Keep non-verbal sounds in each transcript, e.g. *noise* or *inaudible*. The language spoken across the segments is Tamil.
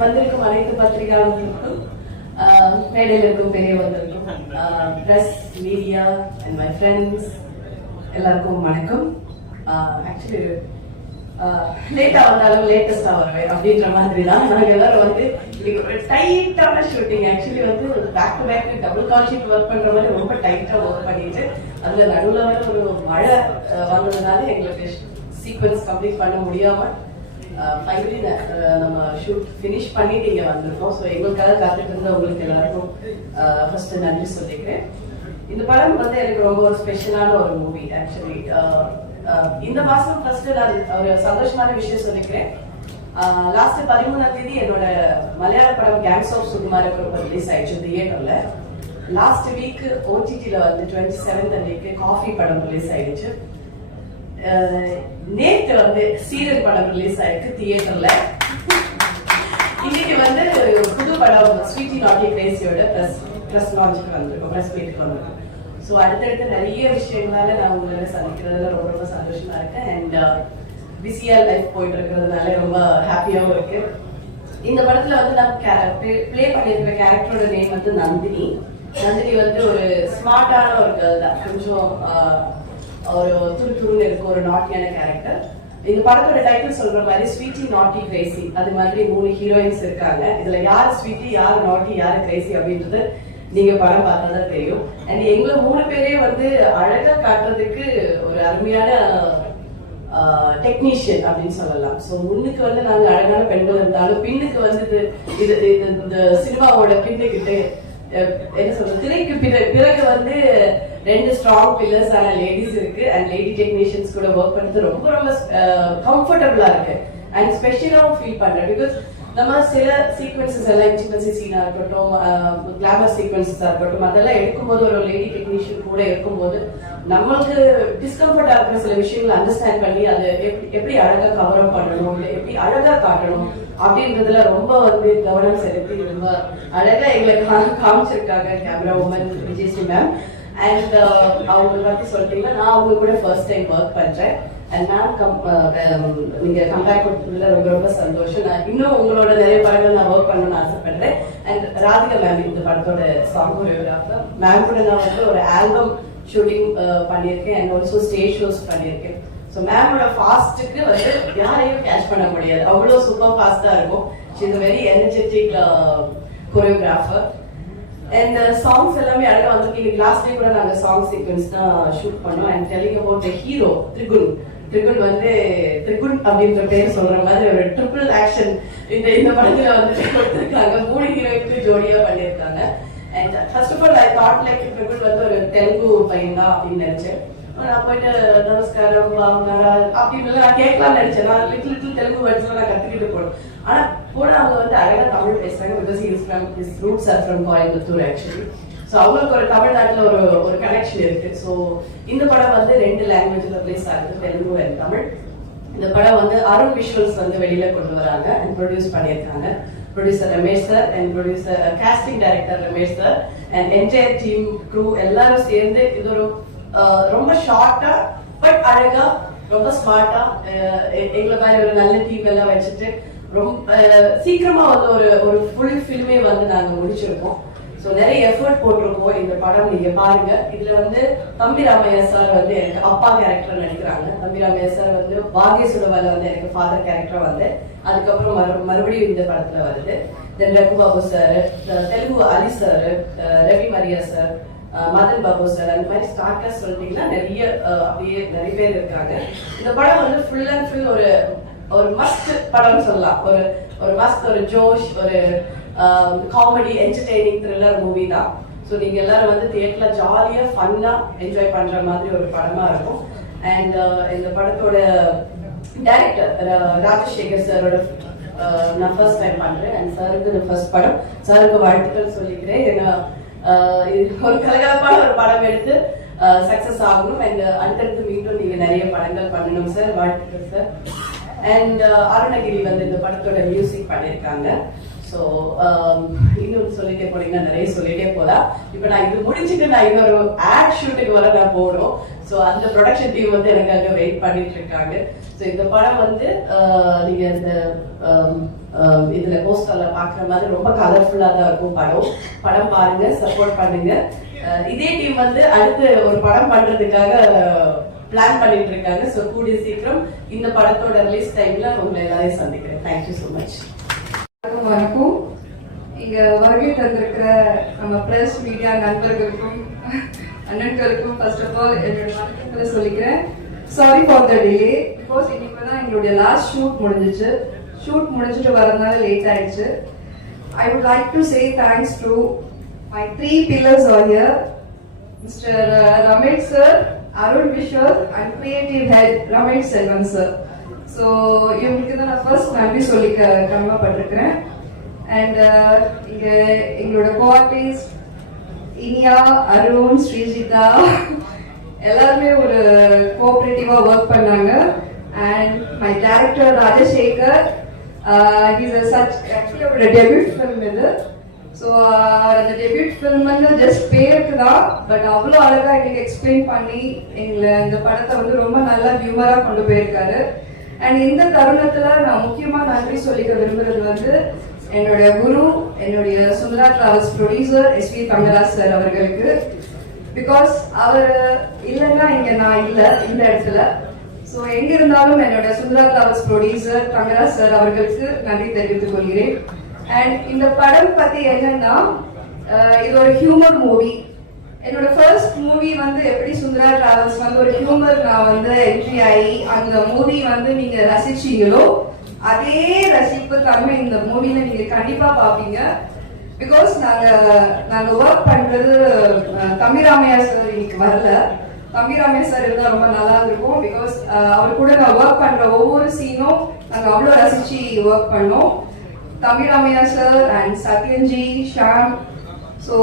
வந்திருக்கும் அனைத்து பத்திரிகையாளர்களுக்கும் மேடையில் இருக்கும் பெரியவர்களுக்கும் press media and my friends எல்லாருக்கும் வணக்கம். ஆக்சுவலி லேட்டா வந்தாலும் லேட்டஸ்டா வருவேன் அப்படின்ற மாதிரி தான் நாங்க எல்லாரும் வந்து இன்னைக்கு ஒரு டைட்டான ஷூட்டிங் ஆக்சுவலி வந்து back to back double call sheet work பண்ற மாதிரி ரொம்ப டைட்டா ஒர்க் பண்ணிட்டு அதுல நடுவுல வர ஒரு மழை வந்ததுனால எங்களுக்கு சீக்வன்ஸ் கம்ப்ளீட் பண்ண முடியாம ஃபைனலி நம்ம ஷூட் ஃபினிஷ் பண்ணிட்டு இங்கே வந்திருக்கோம். ஸோ எங்களுக்காக காத்துட்டு இருந்த உங்களுக்கு எல்லாருக்கும் ஃபர்ஸ்ட் நன்றி சொல்லிக்கிறேன். இந்த படம் வந்து எனக்கு ரொம்ப ஒரு ஸ்பெஷலான ஒரு மூவி ஆக்சுவலி இந்த மாசம் ஃபர்ஸ்ட் நான் ஒரு சந்தோஷமான விஷயம் சொல்லிக்கிறேன். லாஸ்ட் பதிமூணாம் தேதி என்னோட மலையாள படம் கேங்ஸ் ஆஃப் சுகுமாரக்கு ரிலீஸ் ஆயிடுச்சு தியேட்டர்ல லாஸ்ட் வீக் ஓடிடில வந்து டுவெண்ட்டி செவன்த் அன்னைக்கு காஃபி படம் ரிலீஸ் ஆயிடுச்சு. நேற்று வந்து சீரியல் படம் ரிலீஸ் ஆயிருக்கு தியேட்டர்ல இன்னைக்கு வந்து புது படம் ஸ்வீட்டி நாட்டி கிரேசியோட ப்ரெஸ் ப்ரெஸ் லான்ச்சுக்கு வந்திருக்கோம் ப்ரெஸ் மீட்டுக்கு வந்திருக்கோம். ஸோ அடுத்தடுத்து நிறைய விஷயங்களால நான் உங்களை சந்திக்கிறதுல ரொம்ப ரொம்ப சந்தோஷமா இருக்கேன். அண்ட் uh, பிஸியாக லைஃப் போயிட்டு இருக்கிறதுனால ரொம்ப ஹாப்பியாகவும் இருக்கு இந்த படத்துல வந்து நான் ப்ளே பண்ணியிருக்கிற கேரக்டரோட நேம் வந்து நந்தினி. நந்தினி வந்து ஒரு ஸ்மார்ட்டான ஒரு கேர்ள் தான். கொஞ்சம் uh, ஒரு துரு துருன்னு இருக்கும் ஒரு நாட்டியான கேரக்டர் இந்த படத்தோட டைட்டில் சொல்ற மாதிரி ஸ்வீட்டி நாட்டி கிரேசி அது மாதிரி மூணு ஹீரோயின்ஸ் இருக்காங்க. இதுல யார் ஸ்வீட்டி யார் நாட்டி யார் கிரேசி அப்படின்றது நீங்க படம் பார்த்தாதான் தெரியும். அண்ட் எங்களை மூணு பேரே வந்து அழகா காட்டுறதுக்கு ஒரு அருமையான டெக்னீஷியன் அப்படின்னு சொல்லலாம். ஸோ முன்னுக்கு வந்து நாங்கள் அழகான பெண்கள் இருந்தாலும் பின்னுக்கு வந்து இது இது இந்த சினிமாவோட பின்னுக்கிட்டு என்ன சொல்றது திரைக்கு பிறகு வந்து ரெண்டு ஸ்ட்ராங் பில்லர்ஸ் ஆன லேடிஸ் இருக்கு. அண்ட் லேடி டெக்னீஷியன்ஸ் கூட ஒர்க் பண்ணுறது ரொம்ப ரொம்ப கம்ஃபர்டபுளா இருக்கு. அண்ட் ஸ்பெஷலாகவும் ஃபீல் பண்றேன். பிகாஸ் நம்ம சில சீக்வன்சஸ் எல்லாம் இன்டிமசி சீனா இருக்கட்டும் கிளாமர் சீக்வன்சஸா இருக்கட்டும் அதெல்லாம் எடுக்கும்போது ஒரு லேடி டெக்னீஷியன் கூட இருக்கும்போது நம்மளுக்கு டிஸ்கம்ஃபர்டா இருக்கிற சில விஷயங்களை அண்டர்ஸ்டாண்ட் பண்ணி அதை எப்படி எப்படி அழகா கவர் அப் பண்ணணும் இல்லை எப்படி அழகா காட்டணும் அப்படின்றதுல ரொம்ப வந்து கவனம் செலுத்தி ரொம்ப அழகா எங்களை கா- காமிச்சிருக்காங்க camera woman Vijayashree ma'am and அவங்க பத்தி சொல்லிட்டீங்கன்னா நான் அவங்க கூட ஃபர்ஸ்ட் டைம் ஒர்க் பண்றேன். அண்ட் மேம் கம் நீங்க கம்பேர் கொடுத்ததுல ரொம்ப ரொம்ப சந்தோஷம். நான் இன்னும் உங்களோட நிறைய படங்கள் நான் ஒர்க் பண்ணணும்னு ஆசைப்படுறேன். அண்ட் ராதிகா மேம் இந்த படத்தோட சாங் கொரியோகிராஃபர் மேம் கூட நான் வந்து ஒரு ஆல்பம் ஷூட்டிங் uh, பண்ணியிருக்கேன். அண்ட் ஆல்சோ ஸ்டேஜ் ஷோஸ் பண்ணியிருக்கேன். ஸோ மேமோட ஃபாஸ்ட்டுக்கு வந்து யாரையும் கேட்ச் பண்ண முடியாது. அவ்வளோ சூப்பர் ஃபாஸ்ட்டாக இருக்கும். She is very energetic choreographer and songs எல்லாமே அழகாக வந்து இன்னைக்கு லாஸ்ட் டே கூட நாங்கள் சாங் சீக்வன்ஸ் தான் ஷூட் பண்ணோம். And telling about the hero Trigun Trigun வந்து திரிகுன் அப்படின்ற பேர் சொல்ற மாதிரி ஒரு ட்ரிபிள் ஆக்ஷன் இந்த இந்த படத்துல வந்து கொடுத்துருக்காங்க. மூணு ஹீரோயினுக்கு ஜோடியா பண்ணியிருக்காங்க. And first of all I thought like Trigun வந்து ஒரு தெலுங்கு பையன் தான் அப்படின்னு நினைச்சேன். நான் போயிட்டு நமஸ்காரம் பாவனாரா அப்படின்னு நான் கேட்கலாம்னு நினைச்சேன். நான் லிட்டில் லிட்டில் தெலுங்கு வேர்ட்ஸ்ல நான் கத்துக்கிட்டு போனேன். ஆனா போனால் அவங்க வந்து அழகா தமிழ் பேசுறாங்க because is from is roots are from Coimbatore actually so அவங்களுக்கு ஒரு தமிழ்நாட்டில் ஒரு ஒரு கனெக்ஷன் இருக்கு. ஸோ இந்த படம் வந்து ரெண்டு லாங்குவேஜ்ல பிளேஸ் ஆகுது தெலுங்கு அண்ட் தமிழ். இந்த படம் வந்து அருண் விஷுவல்ஸ் வந்து வெளியில கொண்டு வராங்க அண்ட் ப்ரொடியூஸ் பண்ணியிருக்காங்க. Producer Ramesh sir and producer casting director Ramesh sir and entire team crew எல்லாரும் சேர்ந்து இது ஒரு Uh, ரொம்ப ஷார்ட்டா பட் அழகா ரொம்ப ஸ்மார்ட்டா uh, எங்களை மாதிரி ஒரு நல்ல டீம் எல்லாம் வச்சுட்டு ரொம்ப uh, சீக்கிரமா வந்து ஒரு ஒரு ஃபுல் ஃபில்மே வந்து நாங்க முடிச்சிருக்கோம். ஸோ நிறைய எஃபர்ட் போட்டிருக்கோம் இந்த படம். நீங்க பாருங்க. இதுல வந்து தம்பி ராமையா சார் வந்து எனக்கு அப்பா கேரக்டர் நடிக்கிறாங்க தம்பி ராமையா சார் வந்து பாகிய சுடவால வந்து எனக்கு ஃபாதர் கேரக்டர் வந்து. அதுக்கப்புறம் மறு மறுபடியும் இந்த படத்துல வருது. Then Raghubabu sir Telugu Ali sir Ravi Mariya sir Madhan Babu sir அந்த மாதிரி ஸ்டார்டர்ஸ் சொல்லிட்டீங்கன்னா நிறைய அப்படியே நிறைய பேர் இருக்காங்க. இந்த படம் வந்து ஃபுல் அண்ட் ஃபுல் ஒரு ஒரு மஸ்ட் படம்னு சொல்லலாம். ஒரு ஒரு மஸ்ட் ஒரு ஜோஷ் ஒரு காமெடி என்டர்டெய்னிங் த்ரில்லர் மூவி தான். ஸோ நீங்க எல்லாரும் வந்து தியேட்டர்ல ஜாலியா ஃபன்னா என்ஜாய் பண்ற மாதிரி ஒரு படமா இருக்கும். அண்ட் இந்த படத்தோட டைரக்டர் ராஜசேகர் சாரோட நான் ஃபர்ஸ்ட் டைம் பண்றேன். அண்ட் சாருக்கு ஃபர்ஸ்ட் படம். சாருக்கு வாழ்த்துக்கள் சொல்லிக்கிறேன். ஏன்னா ஒரு கலகலப்பான ஒரு படம் எடுத்து சக்சஸ் ஆகணும். அண்ட் அடுத்தடுத்து மீண்டும் நீங்க நிறைய படங்கள் பண்ணணும் சார் வாழ்த்துக்கள் சார் அண்ட் அருணகிரி வந்து இந்த படத்தோட மியூசிக் பண்ணியிருக்காங்க ஸோ um, இன்னும் சொல்லிட்டே போனீங்கன்னா நிறைய சொல்லிட்டே போலாம். இப்போ நான் இது முடிச்சுட்டு நான் இன்னொரு ஆட் ஷூட்டுக்கு வர நான் போகணும். ஸோ அந்த ப்ரொடக்ஷன் டீம் வந்து எனக்காக வெயிட் பண்ணிட்டு இருக்காங்க. ஸோ இந்த படம் வந்து நீங்க இந்த இதுல போஸ்டர்ல பாக்குற மாதிரி ரொம்ப கலர்ஃபுல்லா தான் இருக்கும் படம். படம் பாருங்க சப்போர்ட் பண்ணுங்க. இதே டீம் வந்து அடுத்து ஒரு படம் பண்றதுக்காக பிளான் பண்ணிட்டு இருக்காங்க. ஸோ கூடிய சீக்கிரம் இந்த படத்தோட ரிலீஸ் டைம்ல உங்களை எல்லாரையும் சந்திக்கிறேன். தேங்க்யூ ஸோ மச் வணக்கம். இங்க வருகை தந்திருக்கிற நம்ம பிரஸ் மீடியா நண்பர்களுக்கும் அண்ணன்களுக்கும் ஃபர்ஸ்ட் ஆஃப் ஆல் என்னோட வணக்கங்களை சொல்லிக்கிறேன். Sorry for the delay because இன்னைக்கு தான் எங்களுடைய லாஸ்ட் ஷூட் முடிஞ்சிச்சு. ஷூட் முடிஞ்சிட்டு வரதுனால லேட் ஆயிடுச்சு. I would like to say thanks to my three pillars are here mister Ramesh sir Arun Vishal and creative head Ramesh Selvan sir so இவங்களுக்கு தான் நான் ஃபர்ஸ்ட் நன்றி சொல்லி கடமைப்பட்டிருக்கிறேன். அண்ட் uh, இங்கே எங்களோட கோஆர்டிஸ்ட் இனியா அருண் ஸ்ரீஜிதா எல்லாருமே ஒரு கோஆப்ரேட்டிவாக ஒர்க் பண்ணாங்க. And my director Rajasekar is such actually அவரோட டெபியூட் ஃபிலிம் இது. ஸோ அந்த டெபியூட் ஃபிலிம் வந்து ஜஸ்ட் பேருக்கு தான். பட் அவ்வளோ அழகாக எங்களுக்கு எக்ஸ்பிளைன் பண்ணி எங்களை இந்த படத்தை வந்து ரொம்ப நல்லா ஹியூமரா கொண்டு போயிருக்காரு. அண்ட் இந்த தருணத்துல நான் முக்கியமா நன்றி சொல்லிக்க விரும்புறது வந்து என்னுடைய குரு என்னுடைய Sundara travels producer S P Thangaraj sir அவர்களுக்கு. பிகாஸ் அவர் இல்லைன்னா இங்க நான் இல்லை இந்த இடத்துல. ஸோ எங்க இருந்தாலும் என்னுடைய Sundara travels producer Thangaraj sir அவர்களுக்கு நன்றி தெரிவித்துக் கொள்கிறேன். அண்ட் இந்த படம் பத்தி என்னன்னா இது ஒரு ஹியூமர் மூவி என்னோட ஃபர்ஸ்ட் மூவி வந்து எப்படி சுந்தரா டிராவல்ஸ் வந்து ஒரு ஹியூமர் நான் வந்து என்ட்ரி ஆகி அந்த மூவி வந்து நீங்க ரசிச்சீங்களோ அதே ரசிப்பு தன்மை இந்த மூவில நீங்க கண்டிப்பா பாப்பீங்க பிகாஸ் நாங்க நாங்க ஒர்க் பண்றது அஹ், தம்பிராமையா சார் இன்னைக்கு வரல. தம்பிராமையா சார் இருந்தா ரொம்ப நல்லா இருக்கும். பிகாஸ் அவர் கூட நான் ஒர்க் பண்ற ஒவ்வொரு சீனும் நாங்க அவ்வளவு ரசிச்சு ஒர்க் பண்ணோம். Thambi Ramaiah sir and Sathyan ji Shaam so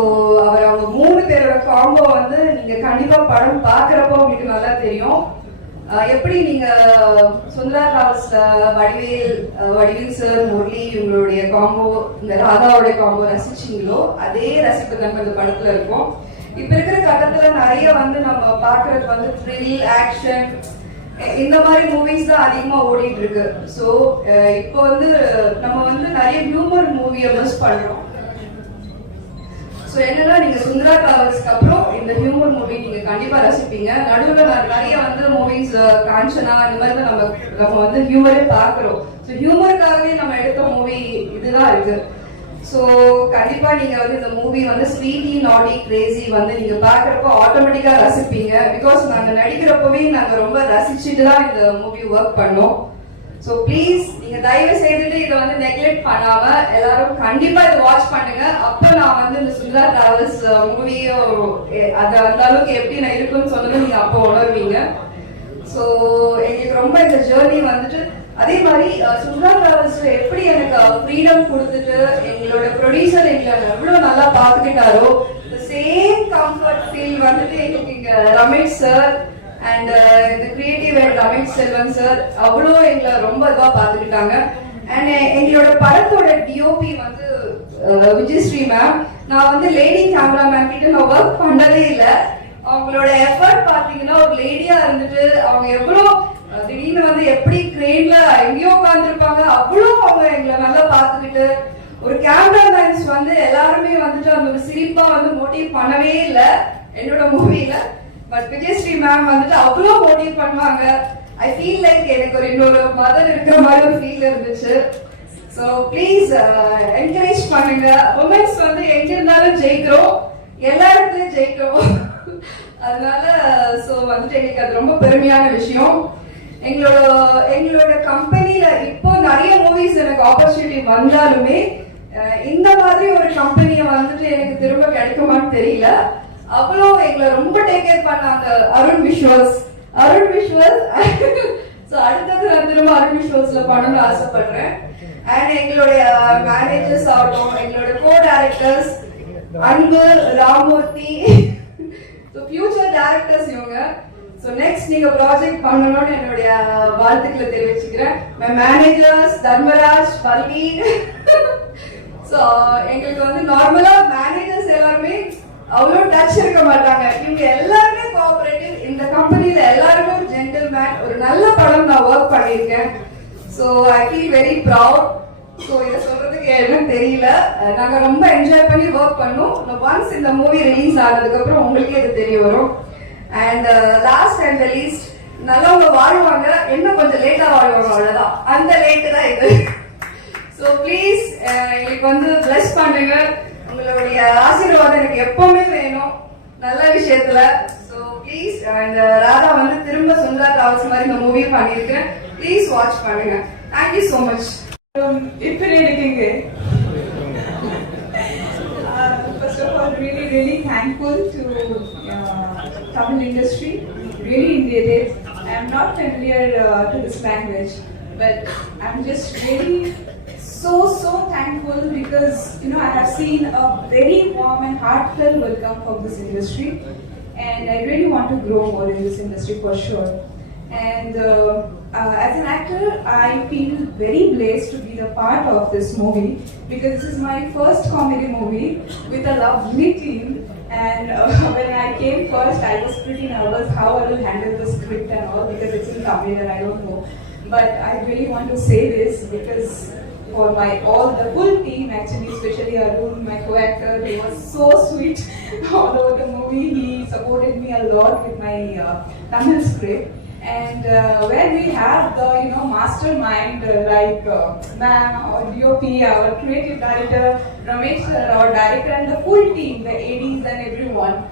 அவர் அவங்க மூணு பேரோட காம்போ வந்து நீங்க கண்டிப்பா படம் பார்க்குறப்போ உங்களுக்கு நல்லா தெரியும். எப்படி நீங்க சுந்தரா ராஸ் வடிவேல் வடிவேல் சார் முரளி இவங்களுடைய காம்போ இந்த ராதாவுடைய காம்போ ரசிச்சீங்களோ அதே ரசிப்பு நம்ம இந்த படத்துல இருக்கும். இப்ப இருக்கிற கட்டத்துல நிறைய வந்து நம்ம பாக்குறது வந்து த்ரில் ஆக்ஷன் இந்த மாதிரி மூவிஸ் தான் அதிகமா ஓடிட்டு இருக்கு. ஸோ இப்போ வந்து நம்ம வந்து நிறைய ஹியூமர் மூவியை மிஸ் பண்றோம். ஸோ என்னன்னா நீங்க சுந்தரா டிராவல்ஸ்க்கு அப்புறம் இந்த ஹியூமர் மூவி நீங்க கண்டிப்பா ரசிப்பீங்க. நடுவில் நிறைய வந்து மூவிஸ் காஞ்சனா இந்த மாதிரி தான் நம்ம நம்ம வந்து ஹியூமரே பார்க்குறோம். ஸோ ஹியூமருக்காகவே நம்ம எடுத்த மூவி இதுதான் இருக்கு ஸோ கண்டிப்பா நீங்க வந்து இந்த மூவி வந்து ஸ்வீட்டி நாடி கிரேசி வந்து நீங்க பார்க்குறப்போ ஆட்டோமேட்டிக்கா ரசிப்பீங்க. பிகாஸ் நாங்க நடிக்கிறப்பவே நாங்க ரொம்ப ரசிச்சுட்டு தான் இந்த மூவி ஒர்க் பண்ணோம். ஸோ ப்ளீஸ் நீங்க தயவு செய்துட்டு இதை வந்து நெக்லெக்ட் பண்ணாம எல்லாரும் கண்டிப்பா இதை வாட்ச் பண்ணுங்க. அப்போ நான் வந்து இந்த சுந்தரா டிராவல்ஸ் மூவியோ அது அந்த அளவுக்கு எப்படி நான் இருக்குன்னு சொன்னது நீங்க அப்போ உணர்வீங்க. ஸோ எங்களுக்கு ரொம்ப இந்த ஜேர்னி வந்துட்டு அதே மாதிரி அஹ், சுந்தரா டிராவல்ஸ் எப்படி எனக்கு ஃப்ரீடம் கொடுத்துட்டு எங்களோட ப்ரொடியூசர் எங்களை எவ்வளவு நல்லா பார்த்துக்கிட்டாரோ சேம் கம்ஃபர்ட் ஃபீல் வந்துட்டு எங்களுக்கு இங்க ரமேஷ் சார் அண்ட் இந்த creative and Ramesh Selvan sir அவ்வளோ எங்களை ரொம்ப இதாக பார்த்துக்கிட்டாங்க. அண்ட் uh, எங்களோட படத்தோட டிஓபி வந்து uh, விஜயஸ்ரீ மேம் நான் வந்து லேடி கேமராமேன் கிட்ட நான் ஒர்க் பண்ணதே இல்லை. அவங்களோட எஃபர்ட் பார்த்தீங்கன்னா ஒரு லேடியா இருந்துட்டு அவங்க எவ்வளோ திடீர்னு வந்து எப்படி கிரெயின்ல எங்கேயோ உட்காந்துருப்பாங்க அவ்வளோ அவங்க எங்களை நல்லா பார்த்துக்கிட்டு ஒரு கேமராமேன்ஸ் வந்து எல்லாருமே வந்துட்டு அந்த ஒரு சிரிப்பா வந்து மோட்டிவ் பண்ணவே இல்லை என்னோட மூவியில பட் விஜயஸ்ரீ மேம் வந்துட்டு அவ்வளோ மோட்டிவ் பண்ணுவாங்க. ஐ ஃபீல் லைக் எனக்கு ஒரு இன்னொரு மதர் இருக்கிற மாதிரி ஒரு ஃபீல் இருந்துச்சு. ஸோ ப்ளீஸ் என்கரேஜ் பண்ணுங்க. உமன்ஸ் வந்து எங்க இருந்தாலும் ஜெயிக்கிறோம். எல்லா இடத்துலையும் ஜெயிக்கிறோம். அதனால ஸோ வந்துட்டு எங்களுக்கு அது ரொம்ப பெருமையான விஷயம். எங்களோட எங்களோட கம்பெனியில இப்போ நிறைய மூவிஸ் எனக்கு ஆப்பர்ச்சுனிட்டி வந்தாலுமே இந்த மாதிரி ஒரு கம்பெனியை வந்துட்டு எனக்கு திரும்ப கிடைக்குமான்னு தெரியல. அவ்வளோ எங்களை ரொம்ப டேக் கேர் பண்ணாங்க அருண் விஸ்வாஸ் அருண் விஸ்வாஸ் ஸோ அடுத்தது நான் திரும்ப அருண் விஸ்வாஸ்ல பண்ணணும்னு ஆசைப்படுறேன். அண்ட் எங்களுடைய uh, மேனேஜர்ஸ் ஆகட்டும் எங்களுடைய co directors Anbu Ramurthy. So future directors இவங்க. ஸோ நெக்ஸ்ட் நீங்க ப்ராஜெக்ட் பண்ணணும்னு என்னுடைய uh, வாழ்த்துக்களை தெரிவிச்சுக்கிறேன். My managers Dharmaraj Palvi so எங்களுக்கு வந்து நார்மலா மேனேஜர் அவ்வளோ டச் இருக்க மாட்டாங்க. இவங்க எல்லாருமே கோஆபரேட்டிவ் இந்த கம்பெனியில எல்லாருமே ஒரு ஜென்டில்மேன் ஒரு நல்ல படம் நான் ஒர்க் பண்ணியிருக்கேன். So I feel very proud so இதை சொல்றதுக்கு என்னன்னு தெரியல. நாங்கள் நாங்க ரொம்ப என்ஜாய் பண்ணி ஒர்க் பண்ணோம். ஒன்ஸ் இந்த மூவி ரிலீஸ் ஆனதுக்கு அப்புறம் உங்களுக்கே இது தெரிய வரும். And last and the least நல்லவங்க வாழ்வாங்க. இன்னும் கொஞ்சம் லேட்டா வாழ்வாங்க அவ்வளவுதான். அந்த லேட்டு தான் இது. ஸோ ப்ளீஸ் எங்களுக்கு வந்து bless பண்ணுங்க. உங்களுடைய ஆசீர்வாதம் எனக்கு எப்பவுமே வேணும் நல்ல விஷயத்துல ஸோ ப்ளீஸ் இந்த ராதா வந்து திரும்ப சுந்தரா டிராவல்ஸ் மாதிரி இந்த மூவி பண்ணியிருக்கேன் ப்ளீஸ் வாட்ச் பண்ணுங்க தேங்க்யூ ஸோ மச் எப்படி இருக்கீங்க Uh, uh, Tamil industry. Really enjoyed it. I am not familiar uh, to this language, but I'm just really so so thankful because you know I have seen a very warm and heartfelt welcome from this industry, and I really want to grow more in this industry for sure. And uh, uh, as an actor, I feel very blessed to be the part of this movie because this is my first comedy movie with a lovely team. And uh, *laughs* when I came first, I was pretty nervous how I will handle the script and all because it's in Tamil and I don't know. But I really want to say this because for my all the full team actually, especially Arun, my co-actor, he was so sweet *laughs* all over the movie. He supported me a lot with my uh, Tamil script. And uh, we have the you know mastermind uh, like uh, ma'am, our DOP, our creative director, Ramesh, our director, and the full team, the ADs and everyone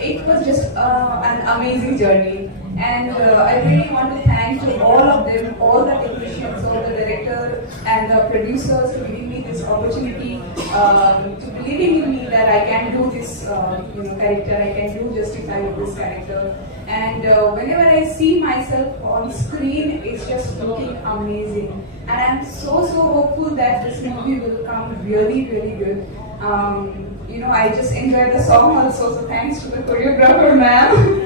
it was just uh, an amazing journey and uh, i really want to thank to all of them all the technicians all the director and the producers for giving me this opportunity um, to believing in me that i can do this uh, you know character i can do justify this character. And uh, whenever i see myself on screen it's just looking amazing. And i'm so so hopeful that this movie will come really really good. Um, you know, I just enjoyed the song also, so thanks to the choreographer, ma'am. *laughs*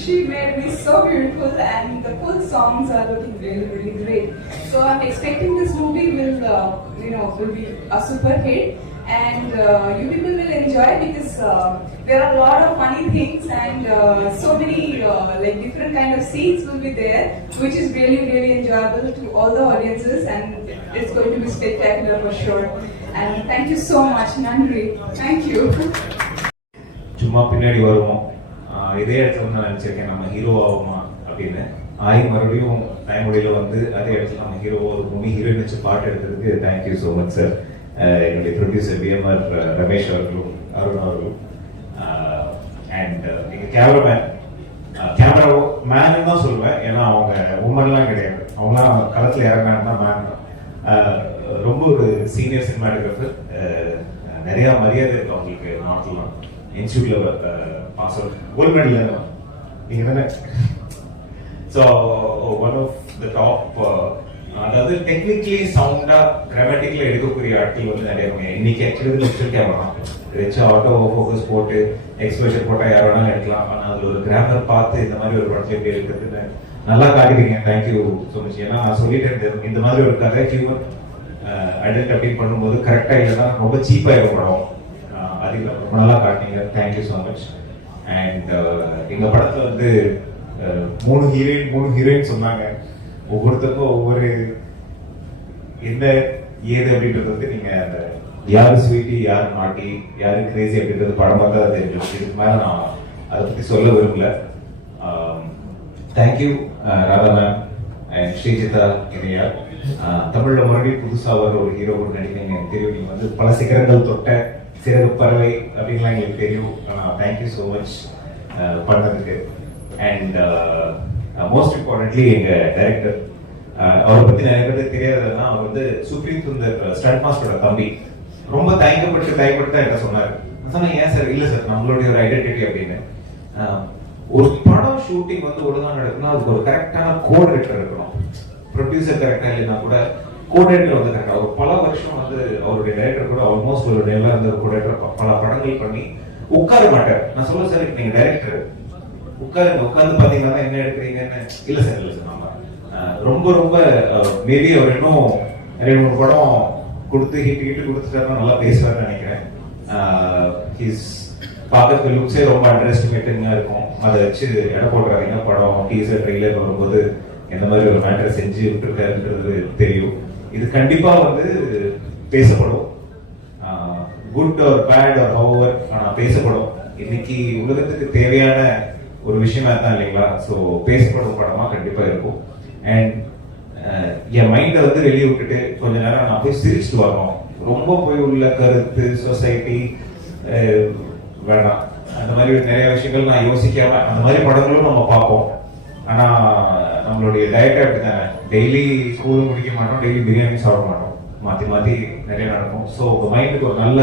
she made me so beautiful, and the full songs are looking really, really great. So I'm expecting this movie will, uh, you know, will be a super hit, and uh, you people will enjoy because uh, there are a lot of funny things and uh, so many uh, like different kind of scenes will be there, which is really, really enjoyable to all the audiences, and it's going to be spectacular for sure. And thank you so much, Nandri. Thank you. சும்மா பின்னாடி வருவோம் ஆஹ் இதே இடத்துல வந்து நான் நினைச்சிருக்கேன் நம்ம ஹீரோ ஆகுமா அப்படின்னு. ஆய் மறுபடியும் டைமுடியில வந்து அதே இடத்துல நம்ம ஹீரோ ஒரு மூவி ஹீரோயின் வச்சு பாட்டு எடுத்ததுக்கு thank you so much sir என்னுடைய ப்ரொடியூசர் பிஎம்ஆர் ரமேஷ் அவர்களும் அருண் அவர்களும். அண்ட் எங்கள் கேமராமேன் கேமரா மேனு தான் சொல்லுவேன். ஏன்னா அவங்க உமன்லாம் கிடையாது. அவங்களாம் களத்தில் இறங்கினாங்கன்னா மேன் தான் ரொம்ப ஒரு சீனியர் சினிமாட்டோகிராஃபர் நிறையா மரியாதை இருக்கு அவங்களுக்கு நாட்டில். இன்ஸ்டியூட்டில் பாஸ் அவுட் கோல்ட் மெடல் நீங்க தானே so one of the top அதாவது டெக்னிக்கலி சவுண்டா கிராமட்டிக்கலி எடுக்கக்கூடிய ஆட்கள் வந்து நிறைய இருக்காங்க இன்னைக்கு ஆக்சுவலி லெக்சர் கேமரா வச்சு ஆட்டோ ஃபோக்கஸ் போட்டு எக்ஸ்போஷர் போட்டா யார் வேணாலும் எடுக்கலாம். ஆனா அதுல ஒரு கிராமர் பார்த்து இந்த மாதிரி ஒரு படத்துல எப்படி எடுக்கிறதுன்னு நல்லா காட்டிக்கிறீங்க தேங்க்யூ ஸோ மச் ஏன்னா நான் சொல்லிட்டேன். இந்த- இந்த மாதிரி ஒரு கதை ஹியூமன் அடல்ட் அப்டேட் பண்ணும்போது கரெக்டாக இல்லைன்னா ரொம்ப சீப்பாயிடும் படம். அஹ் ரொம்ப நல்லா காட்டினீங்க. Thank you so much and uh, எங்கள் படத்தில் வந்து மூணு ஹீரோயின் மூணு ஹீரோயின் சொன்னாங்க. ஒவ்வொருத்தருக்கும் ஒவ்வொரு என்ன ஏது அப்படின்றது வந்து நீங்க அந்த யாரு ஸ்வீட்டி யார் நாட்டி யாரு கிரேசி அப்படின்றது படமாக தான் தெரியும் இதுக்கு மேலே நான் அதை பத்தி சொல்ல விரும்பல. Thank you Radha ma'am and Srijitha இணையா தமிழில் மறுபடியும் புதுசாக வர ஒரு ஹீரோ கூட நடிக்கிறீங்க எனக்கு தெரியும். நீங்கள் வந்து பல சிகரங்கள் தொட்ட சிறகு பறவை அப்படின்லாம் எங்களுக்கு தெரியும். தேங்க்யூ ஸோ மச் பண்ணதுக்கு. அண்ட் மோஸ்ட் இம்பார்ட்டன்ட்லி எங்கள் டைரக்டர் அவரை பற்றி நிறைய பேருக்கு தெரியாததுன்னா அவர் வந்து சுப்ரீம் சுந்தர் ஸ்டண்ட் மாஸ்டரோட தம்பி. ரொம்ப தயங்கப்பட்டு தயங்கப்பட்டு தான் என்கிட்ட சொன்னார். நான் சொன்னேன் ஏன் சார் இல்லை சார் நம்மளுடைய ஒரு ஐடென்டிட்டி அப்படின்னு. ஒரு படம் ஷூட்டிங் வந்து ஒழுங்காக நடக்கணும் அதுக்கு ஒரு கரெக்டான கோஆர்டினேட்டர் இருக்கணும். ப்ரொடியூசர் கரெக்டாக இல்லைன்னா கூட கோடேட்டர் வந்து அவர் பல வருஷம் வந்து அவருடைய டைரக்டர் கூட ஆல்மோஸ்ட் ஒரு நல்லா இருந்த கோடேட்டர் பல படங்கள் பண்ணி உட்கார மாட்டார். நான் சொல்ல சார் நீங்க டைரக்டர் உட்காருங்க உட்கார்ந்து பாத்தீங்கன்னா என்ன எடுக்கிறீங்கன்னு. இல்ல சார் இல்ல சார் ஆமா. ரொம்ப ரொம்ப மேபி அவர் இன்னும் ரெண்டு மூணு படம் கொடுத்து ஹிட் ஹிட் கொடுத்துட்டாருன்னா நல்லா பேசுவாருன்னு நினைக்கிறேன். ஹிஸ் பார்க்கறதுக்கு லுக்ஸே ரொம்ப அண்டர் எஸ்டிமேட்டிங்கா இருக்கும். அதை வச்சு எடை போடுறாதீங்க படம் டீசர் ட்ரெய்லர் வரும்போது. எந்த மாதிரி ஒரு மேட்டர் செஞ்சு விட்டுருக்காருன்றது தெரியும். இது கண்டிப்பா வந்து பேசப்படும். குட் ஒரு பேட் ஒரு ஹவர் ஆனா பேசப்படும். இன்னைக்கு உலகத்துக்கு தேவையான ஒரு விஷயமா தான் இல்லைங்களா? ஸோ பேசப்படும் படமா கண்டிப்பா இருக்கும். அண்ட் என் மைண்டை வந்து வெளியே விட்டுட்டு கொஞ்ச நேரம் நான் போய் சிரிச்சுட்டு வரணும். ரொம்ப போய் உள்ள கருத்து சொசைட்டி வேணாம் அந்த மாதிரி நிறைய விஷயங்கள் நான் யோசிக்காம அந்த மாதிரி படங்களும் நம்ம பார்ப்போம். ஆனா நம்மளுடைய டயட்டை அப்படித்தானே? டெய்லி ஸ்கூலும் குடிக்க மாட்டோம் டெய்லி பிரியாணி சாப்பிட மாட்டோம். மாத்தி மாத்தி நிறைய நடக்கும். ஸோ உங்க மைண்டுக்கு ஒரு நல்ல